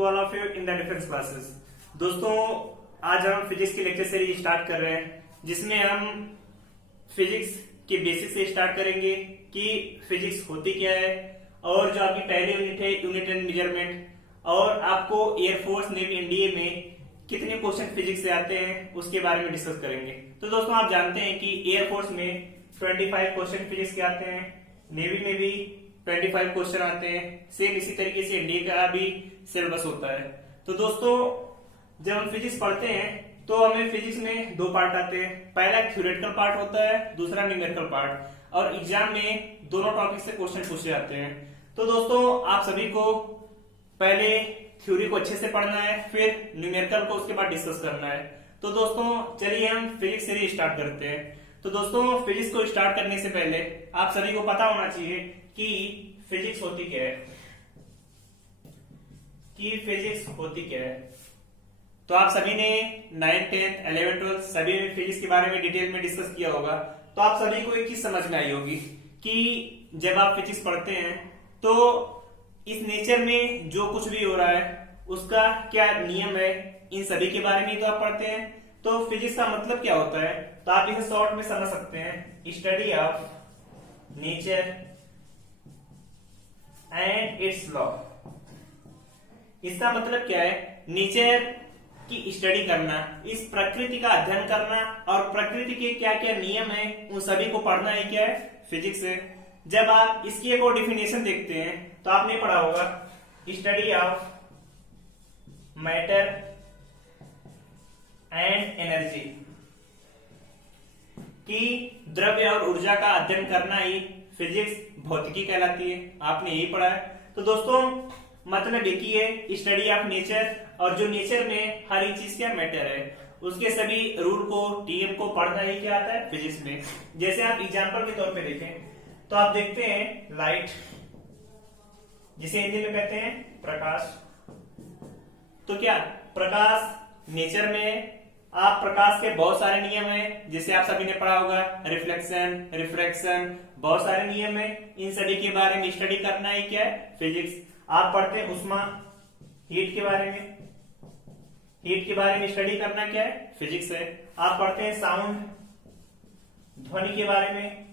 To all of you in the difference classes. दोस्तों, आज हम फिजिक्स की लेक्चर सीरीज स्टार्ट कर रहे हैं, जिसमें हम फिजिक्स के बेसिक से स्टार्ट करेंगे कि फिजिक्स होती क्या है, और जो आपकी पहली यूनिट है यूनिट एंड मेजरमेंट, और आपको एयरफोर्स नेवी एनडीए में कितने क्वेश्चन फिजिक्स से आते हैं उसके बारे में डिस्कस करेंगे। तो दोस्तों, आप जानते हैं कि एयरफोर्स में 25 क्वेश्चन फिजिक्स के आते हैं, नेवी में भी 25 क्वेश्चन आते हैं, सेम इसी तरीके से एनडीए का भी सिलेबस होता है। तो दोस्तों, जब हम फिजिक्स पढ़ते हैं तो हमें फिजिक्स में दो पार्ट आते हैं, पहला थ्योरेटिकल पार्ट होता है, दूसरा न्यूमेरिकल पार्ट, और एग्जाम में दोनों टॉपिक से क्वेश्चन पूछे जाते हैं। तो दोस्तों, आप सभी को पहले थ्योरी को अच्छे से पढ़ना है, फिर न्यूमेरिकल को उसके बाद डिस्कस करना है। तो दोस्तों, चलिए हम फिजिक्स सीरीज स्टार्ट करते हैं। तो दोस्तों, फिजिक्स को स्टार्ट करने से पहले आप सभी को पता होना चाहिए कि फिजिक्स होती क्या है, कि फिजिक्स होती क्या है। तो आप सभी ने 9th 10th 11th 12th सभी में फिजिक्स के बारे में डिटेल में डिस्कस किया होगा। तो आप सभी को एक चीज समझ में आई होगी कि जब आप फिजिक्स पढ़ते हैं तो इस नेचर में जो कुछ भी हो रहा है उसका क्या नियम है, इन सभी के बारे में तो आप पढ़ते हैं। तो फिजिक्स का मतलब क्या होता है, तो आप इसे शॉर्ट में समझ सकते हैं, study of nature and it's law. इसका मतलब क्या है, नेचर की स्टडी करना, इस प्रकृति का अध्ययन करना, और प्रकृति के क्या क्या नियम है उन सभी को पढ़ना ही क्या है, फिजिक्स है। जब आप इसकी एक और डिफिनेशन देखते हैं तो आपने पढ़ा होगा, study of matter and energy, कि द्रव्य और ऊर्जा का अध्ययन करना ही फिजिक्स भौतिकी कहलाती है। आपने यही पढ़ा है। तो दोस्तों, मतलब एक ही है, स्टडी ऑफ नेचर, और जो नेचर में हर एक चीज क्या मैटर है, उसके सभी रूल को, टीएम को पढ़ना ही क्या आता है, फिजिक्स में। जैसे आप एग्जांपल के तौर पे देखें तो आप देखते हैं लाइट, जिसे हिंदी में कहते हैं प्रकाश। तो क्या प्रकाश नेचर में आप प्रकाश के बहुत सारे नियम हैं, जिसे आप सभी ने पढ़ा होगा, रिफ्लेक्शन, रिफ्रैक्शन, बहुत सारे नियम हैं। इन सभी के बारे में स्टडी करना ही क्या है, फिजिक्स। आप पढ़ते हैं उष्मा, हीट के बारे में, हीट के बारे में स्टडी करना क्या है, फिजिक्स है। आप पढ़ते हैं साउंड, ध्वनि के बारे में,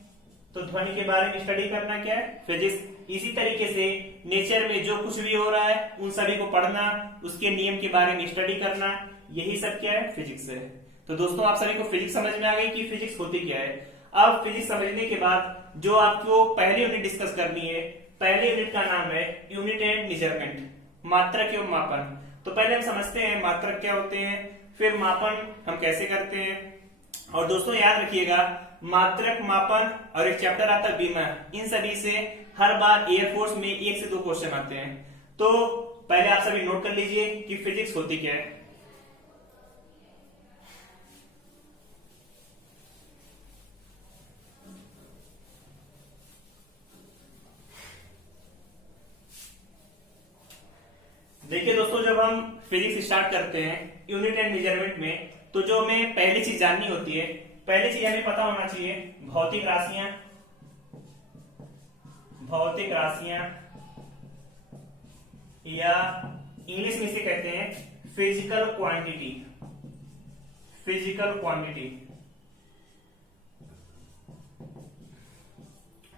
तो ध्वनि के बारे में स्टडी करना क्या है, फिजिक्स। इसी तरीके से नेचर में जो कुछ भी हो रहा है उन सभी को पढ़ना, उसके नियम के बारे में स्टडी करना, यही सब क्या है, फिजिक्स है। तो दोस्तों, आप सभी को फिजिक्स समझ में आ गई कि फिजिक्स होती क्या है। अब फिजिक्स समझने के बाद जो आपको पहली यूनिट डिस्कस करनी है, पहले यूनिट का नाम है यूनिट एंड मेजरमेंट, मात्रक एवं मापन। तो पहले हम समझते हैं मात्रक क्या होते हैं, फिर मापन हम कैसे करते हैं। और दोस्तों, याद रखिएगा, मात्रक, मापन और एक चैप्टर आता है बीमा, इन सभी से हर बार एयरफोर्स में 1 से 2 क्वेश्चन आते हैं। तो पहले आप सभी नोट कर लीजिए कि फिजिक्स होती क्या है। देखिए दोस्तों, जब हम फिजिक्स स्टार्ट करते हैं यूनिट एंड मेजरमेंट में, तो जो हमें पहली चीज जाननी होती है, पहली चीज हमें पता होना चाहिए, भौतिक राशियां, भौतिक राशियां, या इंग्लिश में इसे कहते हैं फिजिकल क्वांटिटी, फिजिकल क्वांटिटी।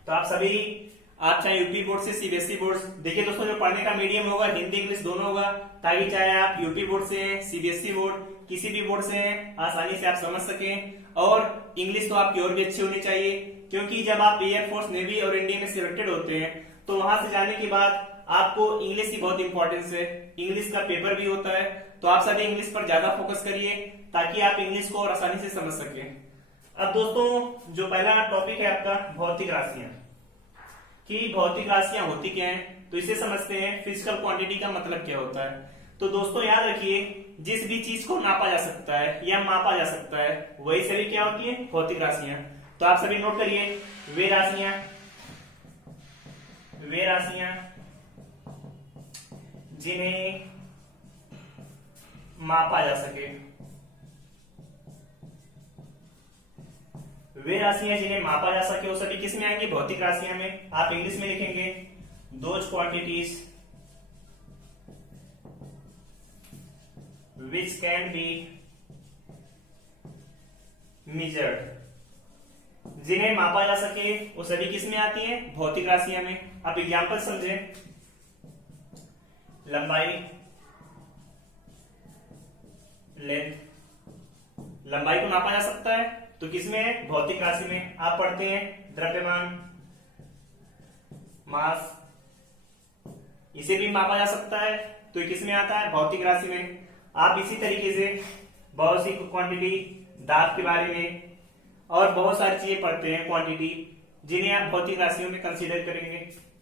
तो आप सभी, आप चाहे यूपी बोर्ड से सीबीएसई बोर्ड, देखिए दोस्तों, जो पढ़ने का मीडियम होगा हिंदी इंग्लिश दोनों होगा, ताकि चाहे आप यूपी बोर्ड से हैं, सीबीएसई बोर्ड, किसी भी बोर्ड से हैं, आसानी से आप समझ सकें। और इंग्लिश तो आपकी और भी अच्छी होनी चाहिए, क्योंकि जब आप एयरफोर्स, नेवी और एनडीए में सिलेक्टेड होते हैं तो वहां से जाने के बाद आपको इंग्लिश की बहुत इंपॉर्टेंस है, इंग्लिश का पेपर भी होता है। तो आप सभी इंग्लिश पर ज्यादा फोकस करिए, ताकि आप इंग्लिश को और आसानी से समझ सकें। अब दोस्तों, जो पहला टॉपिक है आपका भौतिक राशियां, कि भौतिक राशियां होती क्या हैं, तो इसे समझते हैं। फिजिकल क्वांटिटी का मतलब क्या होता है। तो दोस्तों, याद रखिए, जिस भी चीज को नापा जा सकता है या मापा जा सकता है, वही सभी क्या होती है, भौतिक राशियां। तो आप सभी नोट करिए, वे राशियां, वे राशियां जिन्हें मापा जा सके, वे राशियां जिन्हें मापा जा सके वो सभी किसमें आएंगे, भौतिक राशियां में। आप इंग्लिश में लिखेंगे those quantities which can be measured, जिन्हें मापा जा सके वो सभी किस में आती है? भौतिक राशियां में। आप एग्जाम्पल समझें, लंबाई, लेंथ, लंबाई को नापा जा सकता है तो किसमें है? भौतिक राशि में। आप पढ़ते हैं द्रव्यमान, मास, इसे भी मापा जा सकता है तो किस में आता है? भौतिक राशि में। आप इसी तरीके से बहुत सी क्वांटिटी, दाब के बारे में और बहुत सारी चीजें पढ़ते हैं क्वांटिटी, जिन्हें आप भौतिक राशियों में कंसीडर करेंगे।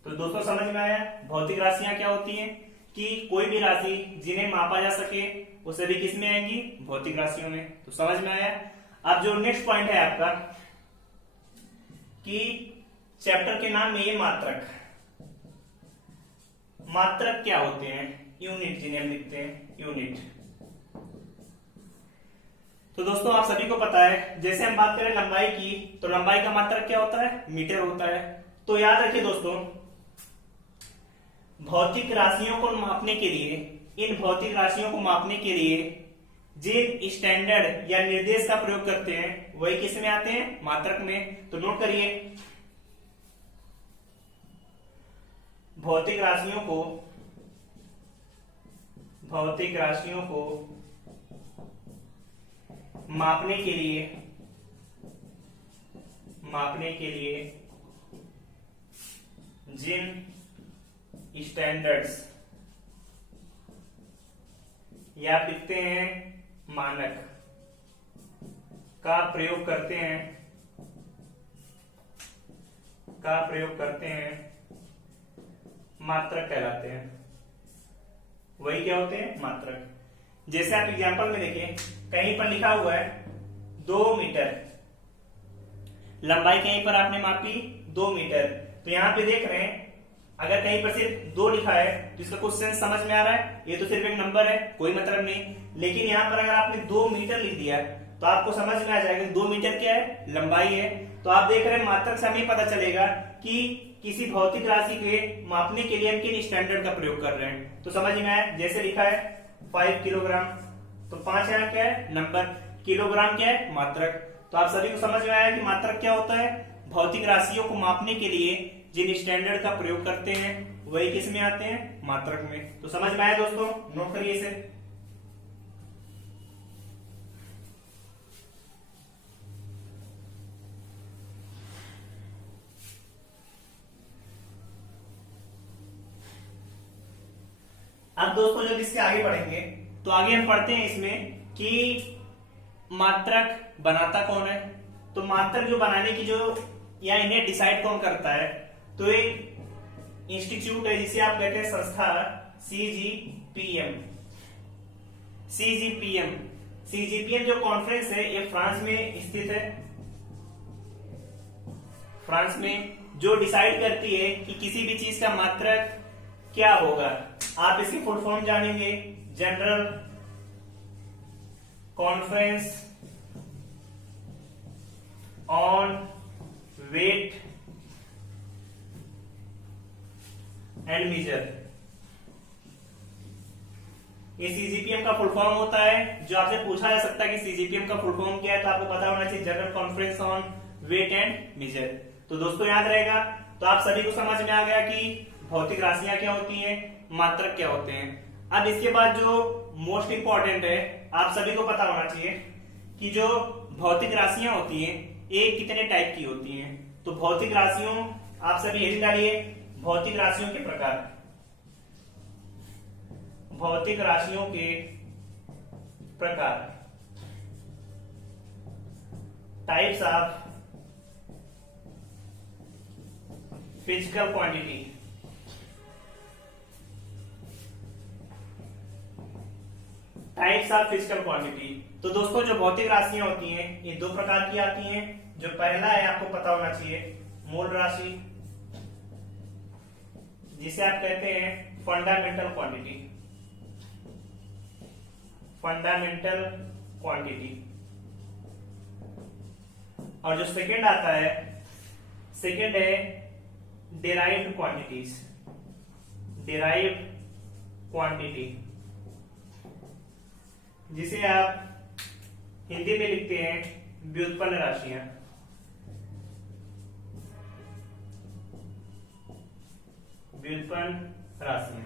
तो दोस्तों समझ में आया भौतिक राशियां क्या होती हैं? कि कोई भी राशि जिन्हें मापा जा सके वो सभी किस में आएंगी? भौतिक राशियों में। तो समझ में आया। अब जो नेक्स्ट पॉइंट है आपका कि चैप्टर के नाम में ये मात्रक, मात्रक क्या होते हैं? यूनिट, जिन्हें हम लिखते हैं यूनिट। तो दोस्तों आप सभी को पता है, जैसे हम बात करें लंबाई की, तो लंबाई का मात्रक क्या होता है? मीटर होता है। तो याद रखिए दोस्तों, भौतिक राशियों को मापने के लिए, इन भौतिक राशियों को मापने के लिए जिन स्टैंडर्ड या निर्देश का प्रयोग करते हैं वही किस में आते हैं? मात्रक में। तो नोट करिए, भौतिक राशियों को मापने के लिए जिन स्टैंडर्ड्स या आप लिखते हैं मानक का प्रयोग करते हैं मात्रक कहलाते हैं। वही क्या होते हैं? मात्रक। जैसे आप एग्जांपल में देखिए, कहीं पर लिखा हुआ है 2 मीटर, लंबाई कहीं पर आपने मापी 2 मीटर। तो यहां पे देख रहे हैं, अगर कहीं पर सिर्फ 2 लिखा है तो इसका कुछ सेंस समझ में आ रहा है? ये तो सिर्फ एक नंबर है, कोई मतलब नहीं। लेकिन यहां पर अगर आपने 2 मीटर लिख दिया तो आपको समझ में आ जाएगा 2 मीटर क्या है? लंबाई है। तो आप देख रहे हैं मात्रक से हमें पता चलेगा कि किसी भौतिक राशि के मापने के लिए हम किन स्टैंडर्ड का प्रयोग कर रहे हैं। तो समझ में आया, जैसे लिखा है 5 किलोग्राम, तो 5 यहाँ क्या है? नंबर, किलोग्राम क्या है? मात्रक। तो आप सभी को समझ में आया कि मात्रक क्या होता है? भौतिक राशियों को मापने के लिए जिन स्टैंडर्ड का प्रयोग करते हैं वही किस में आते हैं? मात्रक में। तो समझ में आया दोस्तों, नोट करिए इसे। अब दोस्तों जब इससे आगे बढ़ेंगे तो आगे हम पढ़ते हैं इसमें कि मात्रक बनाता कौन है। तो मात्रक जो बनाने की जो या इन्हें डिसाइड कौन करता है? तो एक इंस्टीट्यूट है जिसे आप कहते हैं संस्था, सीजीपीएम जो कॉन्फ्रेंस है ये फ्रांस में स्थित है। फ्रांस में जो डिसाइड करती है कि किसी भी चीज का मात्रक क्या होगा। आप इसकी फुल फॉर्म जानेंगे, general conference on weight and measure. ये सीजीपीएम का फुल फॉर्म होता है। जो आपसे पूछा जा सकता है कि सीजीपीएम का फुल फॉर्म क्या है, तो आपको पता होना चाहिए general conference on weight and measure. तो दोस्तों याद रहेगा। तो आप सभी को समझ में आ गया कि भौतिक राशियां क्या होती हैं, मात्रक क्या होते हैं। अब इसके बाद जो मोस्ट इंपॉर्टेंट है, आप सभी को पता होना चाहिए कि जो भौतिक राशियां होती हैं ये कितने टाइप की होती हैं। तो भौतिक राशियों, आप सभी यही डालिए, भौतिक राशियों के प्रकार, भौतिक राशियों के प्रकार, types of physical quantity. Types of physical quantity. तो दोस्तों जो भौतिक राशियां होती हैं ये 2 प्रकार की आती हैं। जो पहला है आपको पता होना चाहिए मूल राशि, जिसे आप कहते हैं फंडामेंटल क्वांटिटी, फंडामेंटल क्वांटिटी। और जो सेकंड आता है, सेकंड है डिराइव्ड क्वांटिटीज, डिराइव्ड क्वांटिटी। जिसे आप हिंदी में लिखते हैं व्युत्पन्न राशियां। व्युत्पन्न राशियां।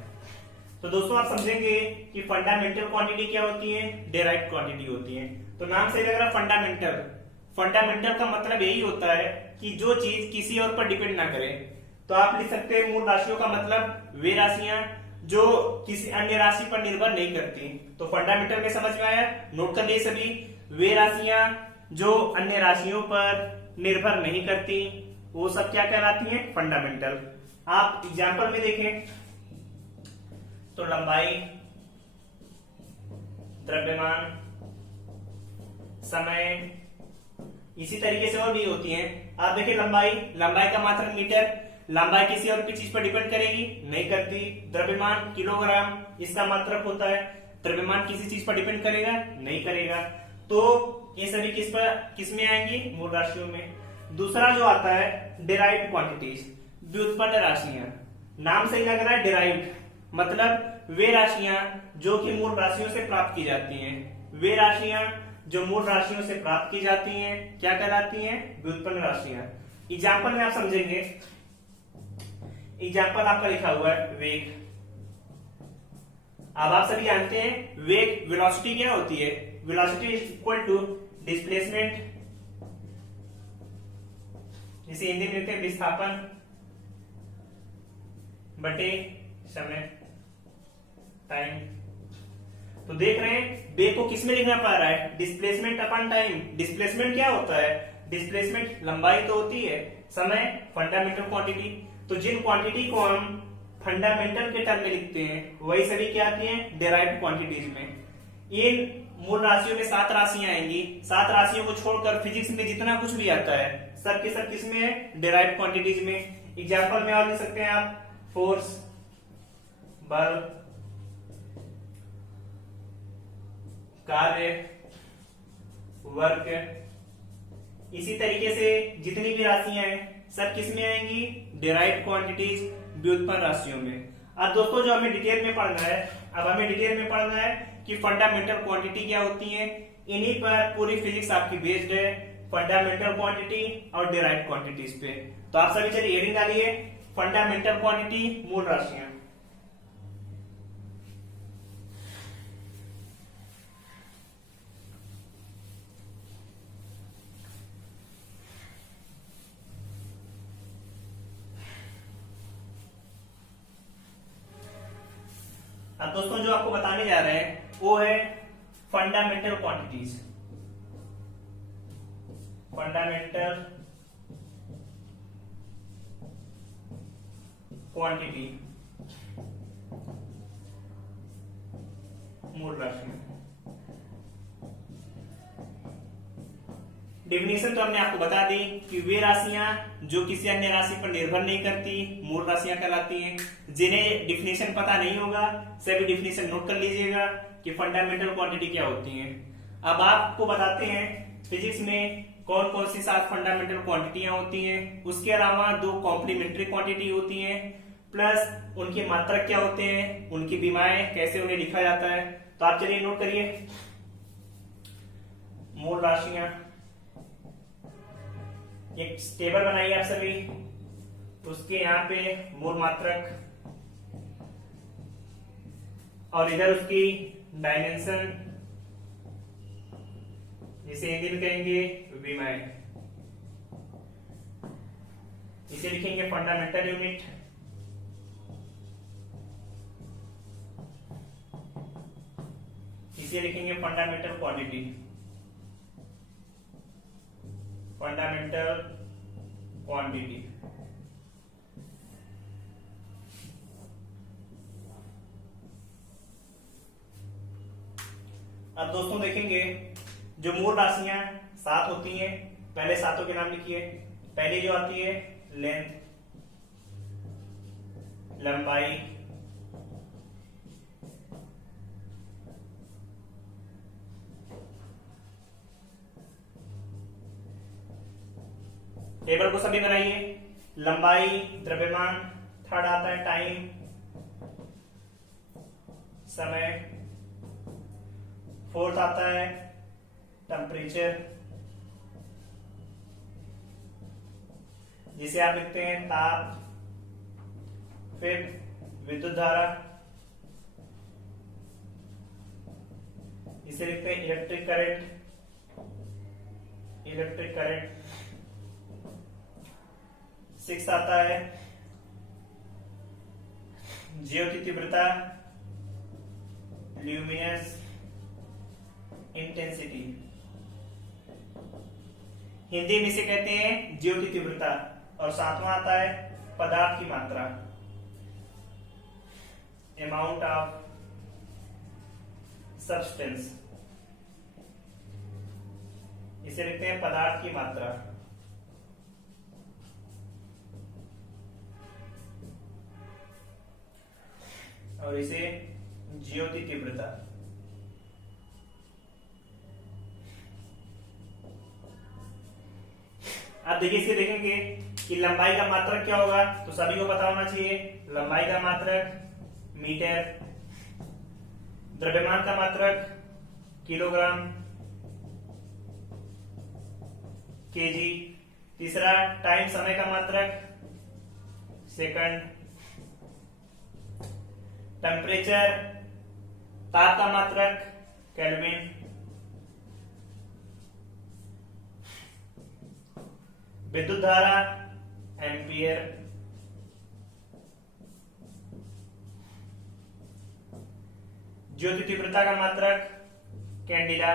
तो दोस्तों आप समझेंगे कि फंडामेंटल क्वांटिटी क्या होती है, डेराइव्ड क्वांटिटी होती है। तो नाम से लग रहा है फंडामेंटल। फंडामेंटल का मतलब यही होता है कि जो चीज किसी और पर डिपेंड ना करे। तो आप लिख सकते हैं मूल राशियों का मतलब वे राशियां जो किसी अन्य राशि पर निर्भर नहीं करती। तो फंडामेंटल में समझ में आया, नोट कर लिए सभी। वे राशियां जो अन्य राशियों पर निर्भर नहीं करती वो सब क्या कहलाती हैं, फंडामेंटल। आप एग्जाम्पल में देखें तो लंबाई, द्रव्यमान, समय, इसी तरीके से और भी होती हैं। आप देखिए लंबाई, लंबाई का मात्रक मीटर, लंबाई किसी और भी चीज पर डिपेंड करेगी, नहीं करती। द्रव्यमान किलोग्राम, इसका मात्रक होता है। द्रव्यमान किसी चीज पर डिपेंड करेगा, नहीं करेगा। तो ये सभी किस में आएंगी, मूल राशियों में। दूसरा जो आता है डिराइव्ड क्वांटिटीज, व्युत्पन्न राशियां। नाम से ही लग रहा है डिराइव्ड, मतलब वे राशियां जो कि मूल राशियों से प्राप्त की जाती हैं। वे राशियां जो मूल राशियों से प्राप्त की जाती हैं क्या कहलाती हैं, व्युत्पन्न राशियां। एग्जाम्पल में आप समझेंगे, एग्जाम्पल आपका लिखा हुआ है वेग। अब आप सभी जानते हैं वेग, वेलोसिटी क्या होती है, velocity is equal to displacement, जिसे हिंदी में लिखते हैं विस्थापन बटे समय, टाइम। तो देख रहे हैं वेग को किस में लिखना पड़ रहा है, डिस्प्लेसमेंट अपॉन टाइम। डिस्प्लेसमेंट क्या होता है, डिस्प्लेसमेंट लंबाई तो होती है, समय फंडामेंटल क्वांटिटी। तो जिन क्वांटिटी को हम फंडामेंटल के टर्म में लिखते हैं वही सभी क्या आती हैं, डेराइव्ड क्वांटिटीज में। इन मूल राशियों में 7 राशियां आएंगी। 7 राशियों को छोड़कर फिजिक्स में जितना कुछ भी आता है सब के सब किस में है, डेराइव्ड क्वांटिटीज में। एग्जाम्पल में और लिख सकते हैं आप फोर्स, बल, कार्य, वर्क। इसी तरीके से जितनी भी राशियां हैं सब किस में आएंगी, डेराइव्ड क्वांटिटीज, व्युत्पन्न राशियों में। अब दोस्तों जो हमें डिटेल में पढ़ना है, अब हमें डिटेल में पढ़ना है कि फंडामेंटल क्वांटिटी क्या होती है। इन्हीं पर पूरी फिजिक्स आपकी बेस्ड है, फंडामेंटल क्वांटिटी और डेराइव्ड क्वांटिटीज पे। तो आप सभी चलिए हेडिंग डालिए, फंडामेंटल क्वांटिटी, मूल राशियां। अब दोस्तों जो आपको बताने जा रहे हैं वो है फंडामेंटल क्वांटिटीज। फंडामेंटल क्वांटिटी, मूल राशि। डेफिनेशन तो हमने आपको बता दी कि वे राशियां जो किसी अन्य राशि पर निर्भर नहीं करती मूल राशियां कहलाती हैं। जिन्हें डेफिनेशन पता नहीं होगा सभी डेफिनेशन नोट कर लीजिएगा कि फंडामेंटल क्वांटिटी क्या होती है। अब आपको बताते हैं फिजिक्स में कौन कौन सी 7 फंडामेंटल क्वांटिटियां होती हैं। उसके अलावा 2 कॉम्प्लीमेंट्री क्वांटिटी होती हैं, प्लस उनके मात्रक क्या होते हैं, उनकी विमाएं कैसे उन्हें लिखा जाता है। तो आप चलिए नोट करिए, मूल राशियां। एक टेबल बनाइए आप सभी, उसके यहाँ पे मूल मात्रक और इधर उसकी डायमेंशन, जिसे हिंदी में कहेंगे विमाएं। इसे लिखेंगे फंडामेंटल यूनिट। इसे लिखेंगे फंडामेंटल क्वांटिटी, फंडामेंटल क्वांटिटी। अब दोस्तों देखेंगे जो मूल राशियां 7 होती हैं, पहले 7 के नाम लिखिए। पहली जो आती है लेंथ, लंबाई, टेबल को सभी बनाइए। लंबाई, द्रव्यमान, थर्ड आता है टाइम, समय, फोर्थ आता है टेम्परेचर, जिसे आप लिखते हैं ताप। फिर विद्युत धारा, इसे लिखते हैं electric current, electric current. Six आता है ज्योति तीव्रता, ल्यूमिनस इंटेंसिटी, हिंदी में इसे कहते हैं ज्योति तीव्रता। और सातवां आता है पदार्थ की मात्रा, अमाउंट ऑफ सब्सटेंस, इसे लिखते हैं पदार्थ की मात्रा। और इसे ज्योति तीव्रता। आप देखिए, इसे देखेंगे कि लंबाई का मात्रक क्या होगा, तो सभी को पता होना चाहिए। लंबाई का मात्रक मीटर, द्रव्यमान का मात्रक किलोग्राम, केजी। तीसरा टाइम, समय का मात्रक सेकंड। टेम्परेचर, ताप का मात्रक केल्विन। विद्युत धारा एम्पियर। ज्योति तीव्रता का मात्रक कैंडिला,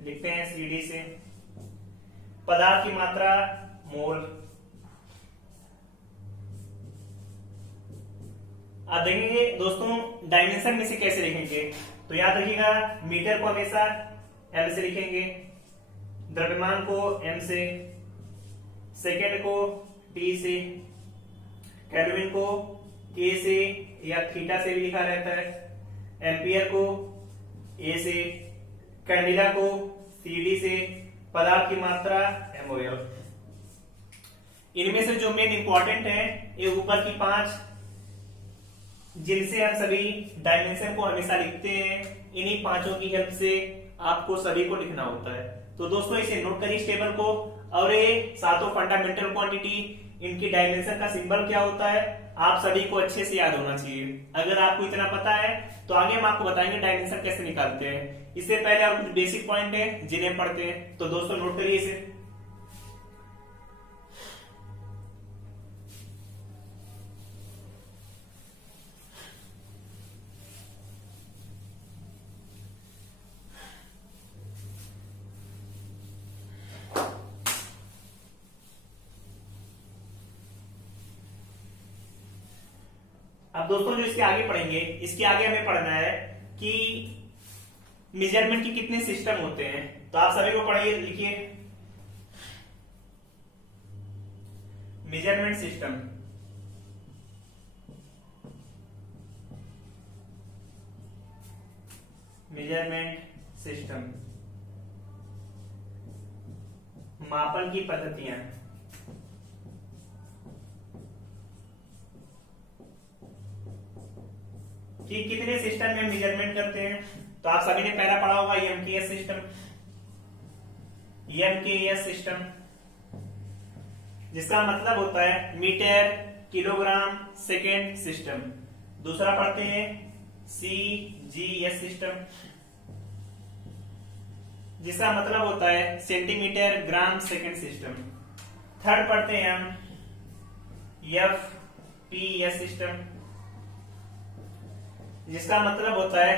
लिखते हैं सीडी से। पदार्थ की मात्रा मोल। आप देखेंगे दोस्तों डायमेंशन में से कैसे लिखेंगे, तो याद रखिएगा मीटर को हमेशा एल से लिखेंगे, द्रव्यमान को एम से, सेकेंड को टी से, केल्विन को के से या थीटा से भी लिखा रहता है, एम्पियर को ए से, कैंडिला को सीडी से, पदार्थ की मात्रा एमओएल। इनमें से जो मेन इंपॉर्टेंट है ये ऊपर की 5, जिनसे हम सभी डायमेंशन को हमेशा लिखते हैं, इन्हीं 5 की हेल्प से आपको सभी को लिखना होता है। तो दोस्तों इसे नोट करिए इस टेबल को। और ये 7 फंडामेंटल क्वांटिटी, इनकी डायमेंशन का सिंबल क्या होता है, आप सभी को अच्छे से याद होना चाहिए। अगर आपको इतना पता है तो आगे हम आपको बताएंगे डायमेंशन कैसे निकालते हैं। इससे पहले और कुछ बेसिक पॉइंट है जिन्हें पढ़ते हैं, तो दोस्तों नोट करिए इसे। अब दोस्तों जो इसके आगे पढ़ेंगे, इसके आगे हमें पढ़ना है कि मेजरमेंट के कितने सिस्टम होते हैं। तो आप सभी को पढ़िए, लिखिए मेजरमेंट सिस्टम। मेजरमेंट सिस्टम, मापन की पद्धतियां। कि कितने सिस्टम में मेजरमेंट करते हैं, तो आप सभी ने पहला पढ़ा होगा एमकेएस सिस्टम। एमकेएस सिस्टम जिसका मतलब होता है मीटर किलोग्राम सेकेंड सिस्टम। दूसरा पढ़ते हैं सीजीएस सिस्टम, जिसका मतलब होता है centimetre gram second system. Third पढ़ते हैं हम एफपीएस सिस्टम, जिसका मतलब होता है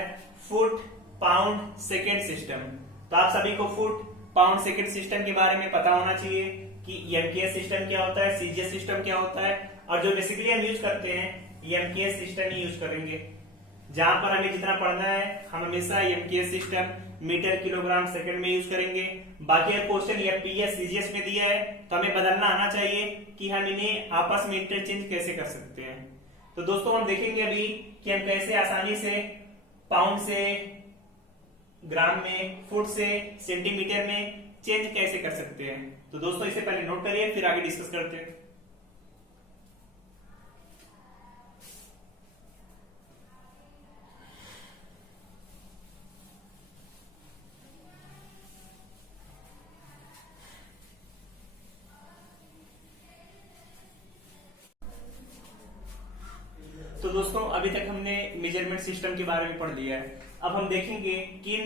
फुट पाउंड सेकेंड सिस्टम। तो आप सभी को फुट पाउंड सेकेंड सिस्टम के बारे में पता होना चाहिए कि एमकेएस सिस्टम क्या होता है, सीजीएस सिस्टम क्या होता है। और जो बेसिकली हम यूज करते हैं एमकेएस सिस्टम ही यूज करेंगे। जहां पर हमें जितना पढ़ना है हम हमेशा MKS system metre kilogram second में यूज करेंगे। बाकी अगर क्वेश्चन एफपीएस सीजीएस में दिया है तो हमें बदलना आना चाहिए कि हम इन्हें आपस में इंटरचेंज कैसे कर सकते हैं। तो दोस्तों हम देखेंगे अभी कि हम कैसे आसानी से पाउंड से ग्राम में, फुट से सेंटीमीटर में चेंज कैसे कर सकते हैं। तो दोस्तों इसे पहले नोट करिए, फिर आगे डिस्कस करते हैं। दोस्तों अभी तक हमने मेजरमेंट सिस्टम के बारे में पढ़ लिया है। अब हम देखेंगे कि इन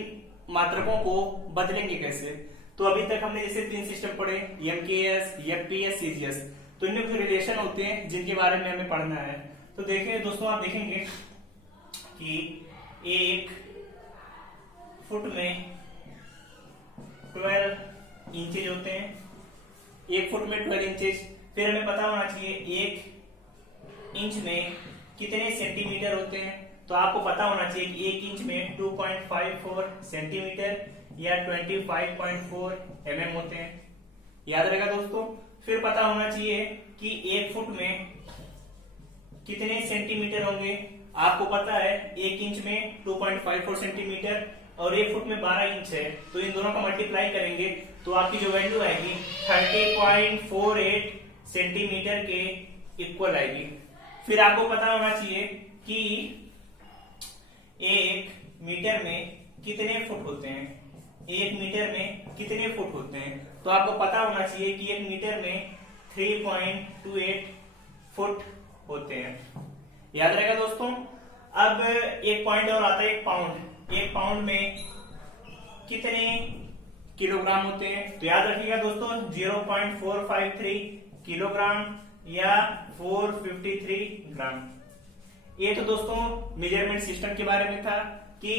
मात्रकों को बदलेंगे कैसे। तो अभी तक हमने जैसे 3 सिस्टम पढ़े, एमकेएस, एफपीएस, सीजीएस। तो इनमें कुछ रिलेशन होते हैं जिनके बारे में हमें पढ़ना है। तो देखिए दोस्तों, आप देखेंगे कि 1 फुट में 12 इंचेज होते हैं। 1 फुट में 12 इंचेज। फिर हमें पता होना चाहिए 1 इंच में कितने सेंटीमीटर होते हैं। तो आपको पता होना चाहिए कि 1 इंच में 2.54 सेंटीमीटर या 25.4 mm होते हैं। याद रहेगा दोस्तों। फिर पता होना चाहिए कि 1 फुट में कितने सेंटीमीटर होंगे। आपको पता है 1 इंच में 2.54 सेंटीमीटर और 1 फुट में 12 इंच है। तो इन दोनों का मल्टीप्लाई करेंगे तो आपकी जो वैल्यू आएगी 30.48 सेंटीमीटर के इक्वल आएगी। फिर आपको पता होना चाहिए कि 1 मीटर में कितने फुट होते हैं। 1 मीटर में कितने फुट होते हैं तो आपको पता होना चाहिए कि 1 मीटर में 3.28 फुट होते हैं। याद रहेगा दोस्तों। अब एक पॉइंट और आता है, 1 पाउंड। 1 पाउंड में कितने किलोग्राम होते हैं। तो याद रखिएगा दोस्तों 0.453 किलोग्राम या 453 ग्राम। ये तो दोस्तों मेजरमेंट सिस्टम के बारे में था कि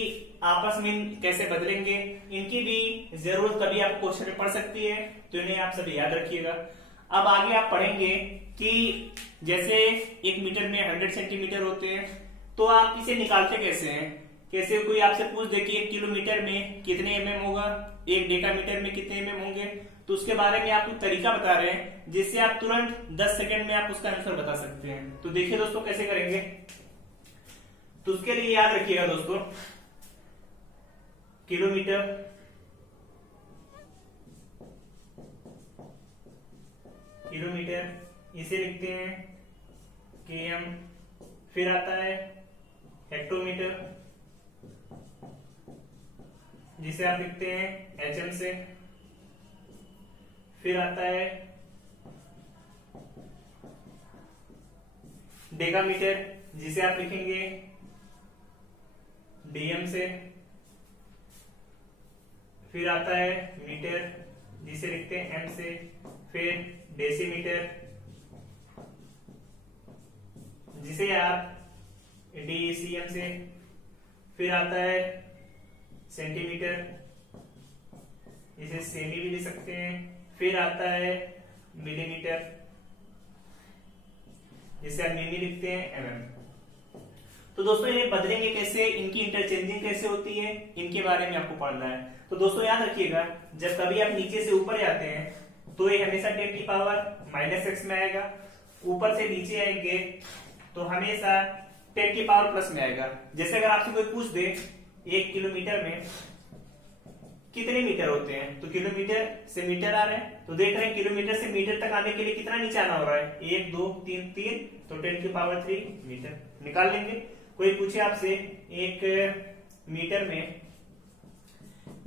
आपस में कैसे बदलेंगे। इनकी भी जरूरत कभी आपको क्वेश्चन में पड़ सकती है, तो इन्हें आप सभी याद रखिएगा। अब आगे आप पढ़ेंगे कि जैसे 1 मीटर में 100 सेंटीमीटर होते हैं, तो आप इसे निकालते कैसे हैं। कैसे कोई आपसे पूछ दे कि 1 किलोमीटर में कितने mm होगा, 1 डेकामीटर में कितने mm होंगे, तो उसके बारे में आपको तरीका बता रहे हैं जिससे आप तुरंत 10 सेकंड में आप उसका आंसर बता सकते हैं। तो देखिए दोस्तों कैसे करेंगे। तो उसके लिए याद रखिएगा दोस्तों, किलोमीटर, किलोमीटर इसे लिखते हैं km। फिर आता है हेक्टोमीटर जिसे आप लिखते हैं HM से। फिर आता है डेकामीटर जिसे आप लिखेंगे DM से। फिर आता है मीटर जिसे लिखते हैं M से। फिर डेसीमीटर जिसे आप DECM से। फिर आता है सेंटीमीटर जिसे सेमी भी लिख सकते हैं। फिर आता है मिलीमीटर जिसे आप मिमी लिखते हैं mm। तो दोस्तों ये बदलेंगे कैसे, इनकी इंटरचेंजिंग कैसे होती है, इनके बारे में आपको पढ़ना है। तो दोस्तों याद रखिएगा, जब कभी आप नीचे से ऊपर जाते हैं तो ये हमेशा 10 की पावर -6 में आएगा। ऊपर से नीचे आएंगे तो हमेशा 10 की पावर प्लस में आएगा। जैसे अगर आपसे कोई पूछ दे 1 किलोमीटर में कितने मीटर होते हैं, तो किलोमीटर से मीटर आ रहे हैं, तो देख रहे हैं किलोमीटर से मीटर तक आने के लिए कितना नीचे आना हो रहा है, 1 2 3 3, तो 10 की पावर 3 मीटर निकाल लेंगे। कोई पूछे आपसे 1 मीटर में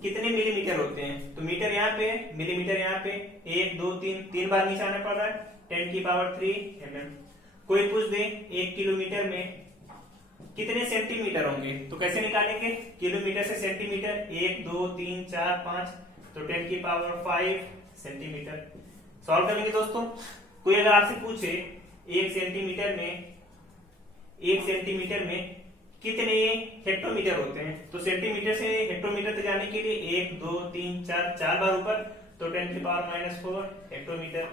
कितने मिलीमीटर होते हैं, तो मीटर यहाँ पे, मिलीमीटर यहाँ पे, 1 2 3 बार नीचे आना पड़ रहा है, 10 की पावर 3 mm। कोई पूछ दे 1 किलोमीटर में कितने सेंटीमीटर होंगे, तो कैसे निकालेंगे, किलोमीटर से सेंटीमीटर, 1 2 3 4 5, तो 10 की पावर 5 सेंटीमीटर। सॉल्व करेंगे दोस्तों। कोई अगर आपसे पूछे 1 सेंटीमीटर में कितने हेक्टोमीटर होते हैं, तो सेंटीमीटर से हेक्टोमीटर तक जाने के लिए 1 2 3 4 बार ऊपर, तो 10 की पावर -4 हेक्टोमीटर।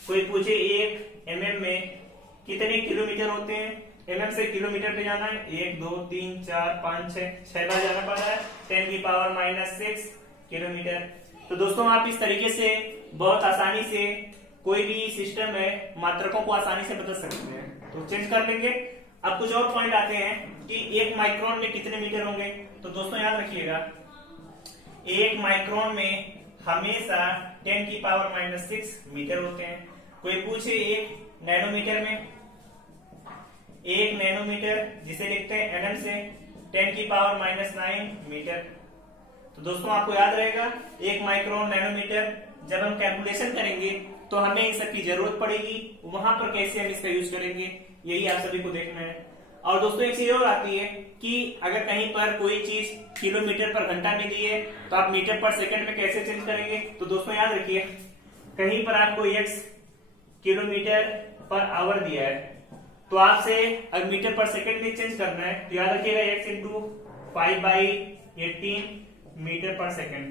कोई पूछे 1 mm में कितने किलोमीटर होते हैं, mm से किलोमीटर पे जाना है, 1 2 3 4 5 6 बार जाना पड़ रहा है, 10 की पावर -6 किलोमीटर। तो दोस्तों आप इस तरीके से बहुत आसानी से कोई भी सिस्टम है मात्रकों को आसानी से बदल सकते हैं। तो चेंज कर लेंगे। अब कुछ और पॉइंट आते हैं कि 1 माइक्रोन में कितने मीटर होंगे। तो दोस्तों याद रखिएगा 1 माइक्रोन में हमेशा 10 की पावर -6 मीटर होते हैं। कोई पूछे 1 नैनोमीटर में, 1 नैनोमीटर जिसे लिखते हैं nm से, 10 की पावर -9 मीटर। तो दोस्तों आपको याद रहेगा 1 माइक्रोन, नैनोमीटर, जब हम कैलकुलेशन करेंगे तो हमें इन सब की जरूरत पड़ेगी, वहां पर कैसे हम इसका यूज करेंगे यही आप सभी को देखना है। और दोस्तों एक चीज और आती है कि अगर कहीं पर कोई चीज किलोमीटर पर घंटा में दी है तो आप मीटर पर सेकंड में कैसे चेंज करेंगे। तो दोस्तों याद रखिए, कहीं पर आपको x किलोमीटर पर आवर दिया है तो आपसे अगर मीटर पर सेकंड में चेंज करना है तो याद रखिएगा x इंटू 5/18 मीटर पर सेकंड।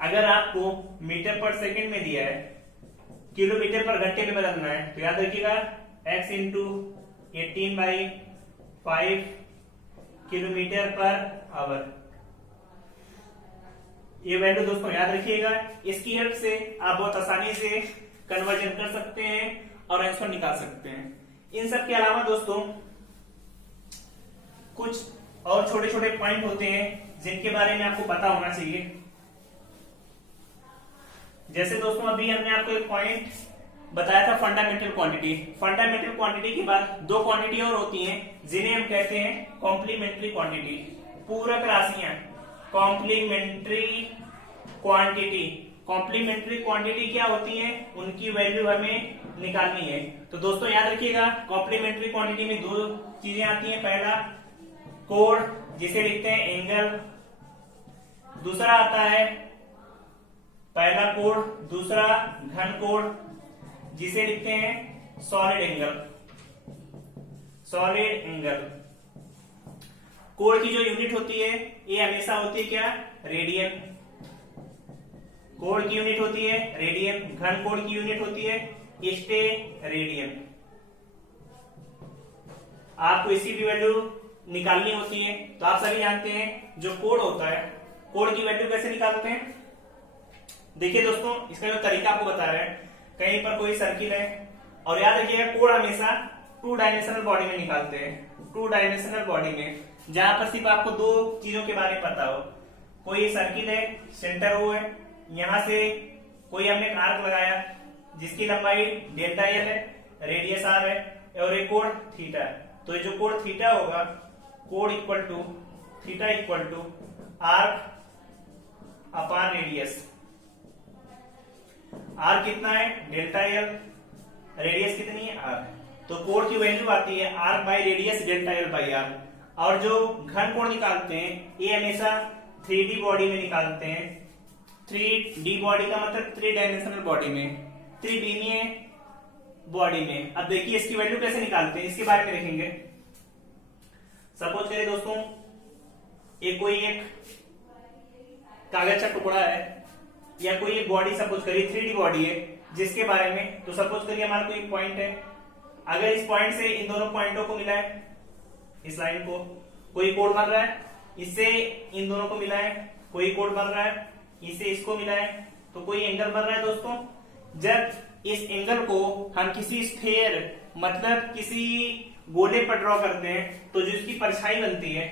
अगर आपको मीटर पर सेकंड में दिया है, किलोमीटर पर घंटे में बदलना है तो याद रखिएगा x into 18/5 kilometre per hour. ये वैल्यू दोस्तों याद रखिएगा, इसकी हेल्प से आप बहुत आसानी से कन्वर्जन कर सकते हैं और आंसर निकाल सकते हैं। इन सब के अलावा दोस्तों कुछ और छोटे छोटे पॉइंट होते हैं जिनके बारे में आपको पता होना चाहिए। जैसे दोस्तों अभी हमने आपको एक पॉइंट बताया था फंडामेंटल क्वांटिटी। फंडामेंटल क्वांटिटी के बाद दो क्वांटिटी और होती हैं जिन्हें हम कहते हैं कॉम्प्लीमेंट्री क्वांटिटी, पूरक राशियां। कॉम्प्लीमेंट्री क्वांटिटी, कॉम्प्लीमेंट्री क्वांटिटी क्या होती है, उनकी वैल्यू हमें निकालनी है। तो दोस्तों याद रखिएगा, कॉम्प्लीमेंट्री क्वांटिटी में दो चीजें आती हैं। पहला कोण, जिसे लिखते हैं एंगल। दूसरा आता है पहला कोण, दूसरा घन कोण, जिसे लिखते हैं सॉलिड एंगल। Solid angle. कोण की जो यूनिट होती है ये हमेशा होती है क्या, रेडियन। कोण की यूनिट होती है रेडियन। घन कोण की यूनिट होती है स्टेरेडियन। आपको इसी की वैल्यू निकालनी होती है। तो आप सभी जानते हैं जो कोण होता है, कोण की वैल्यू कैसे निकालते हैं। देखिए दोस्तों, इसका जो तरीका आपको बता रहे हैं, कहीं पर कोई सर्किल है और याद रखिएगा कोण हमेशा 2 डायमेंशनल बॉडी में निकालते हैं। 2 डायमेंशनल बॉडी में, जहां पर सिर्फ आपको दो चीजों के बारे में पता हो। कोई सर्किल है, सेंटर O है, यहां से कोई हमने आर्क लगाया जिसकी लंबाई डेल्टा एल है, रेडियस r है, और एक कोण थीटा है। तो ये जो कोण थीटा होगा, कोण equal to theta equal to arc upon radius. R कितना है, डेल्टा एल, रेडियस कितनी है, आर। तो कोण की वैल्यू आती है R by radius delta L by R. और जो घन कोण निकालते हैं ये हमेशा 3D बॉडी में निकालते हैं। 3D बॉडी का मतलब 3 डायमेंशनल बॉडी में, त्रिविमीय बॉडी में। अब देखिए इसकी वैल्यू कैसे निकालते हैं, इसके बारे में देखेंगे। सपोज करिए दोस्तों, कोई एक कागज का टुकड़ा है या कोई एक बॉडी सपोज करिए 3D बॉडी है जिसके बारे में, तो सपोज करिए हमारा कोई पॉइंट है। अगर इस पॉइंट से इन दोनों पॉइंटों को मिला है, इस लाइन को, कोई कोण बन रहा है, इससे इन दोनों को मिला है, कोई कोण बन रहा है, इससे इसको मिला है, तो कोई एंगल बन रहा है। दोस्तों जब इस एंगल को हम किसी स्फीयर मतलब किसी गोले पर ड्रॉ करते हैं तो जो इसकी परछाई बनती है,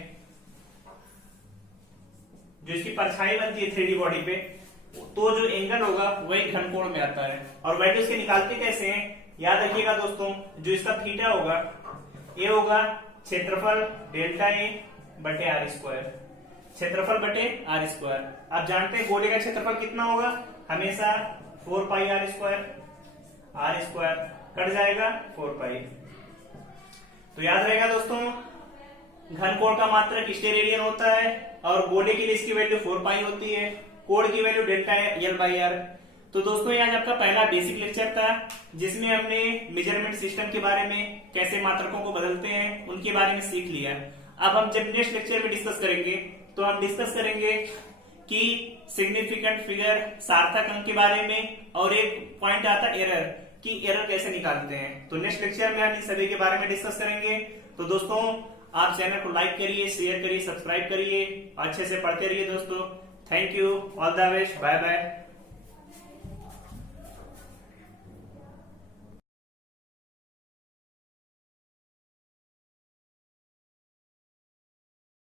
जो इसकी परछाई बनती है 3D बॉडी पे, तो जो एंगल होगा वही घन कोण में आता है। और वैल्यू इसके निकालते कैसे हैं, याद रखिएगा दोस्तों, जो इसका थीटा होगा ये होगा क्षेत्रफल डेल्टा ए बटे आर स्क्वायर। क्षेत्रफल बटे आर स्क्वायर। आप जानते हैं गोले का क्षेत्रफल कितना होगा, हमेशा 4 pi r square. R square cut जाएगा 4 पाई। तो याद रहेगा दोस्तों, घन कोण का मात्रक स्टेरेडियन होता है और गोले के लिए इसकी वैल्यू 4 पाई होती है, कोण की value delta L by R. तो दोस्तों ये आज आपका पहला बेसिक लेक्चर था जिसमें हमने मेजरमेंट सिस्टम के बारे में, कैसे मात्रकों को बदलते हैं, उनके बारे में सीख लिया। अब हम जब नेक्स्ट लेक्चर में डिस्कस करेंगे तो हम डिस्कस करेंगे कि सिग्निफिकेंट फिगर, सार्थक अंक के बारे में, और एक पॉइंट आता है एरर, कि एरर कैसे निकालते हैं। तो नेक्स्ट लेक्चर में हम इन सभी के बारे में डिस्कस करेंगे। तो दोस्तों आप चैनल को लाइक करिए, शेयर करिए, सब्सक्राइब करिए, अच्छे से पढ़ते रहिए दोस्तों। Thank you, all the best, bye bye.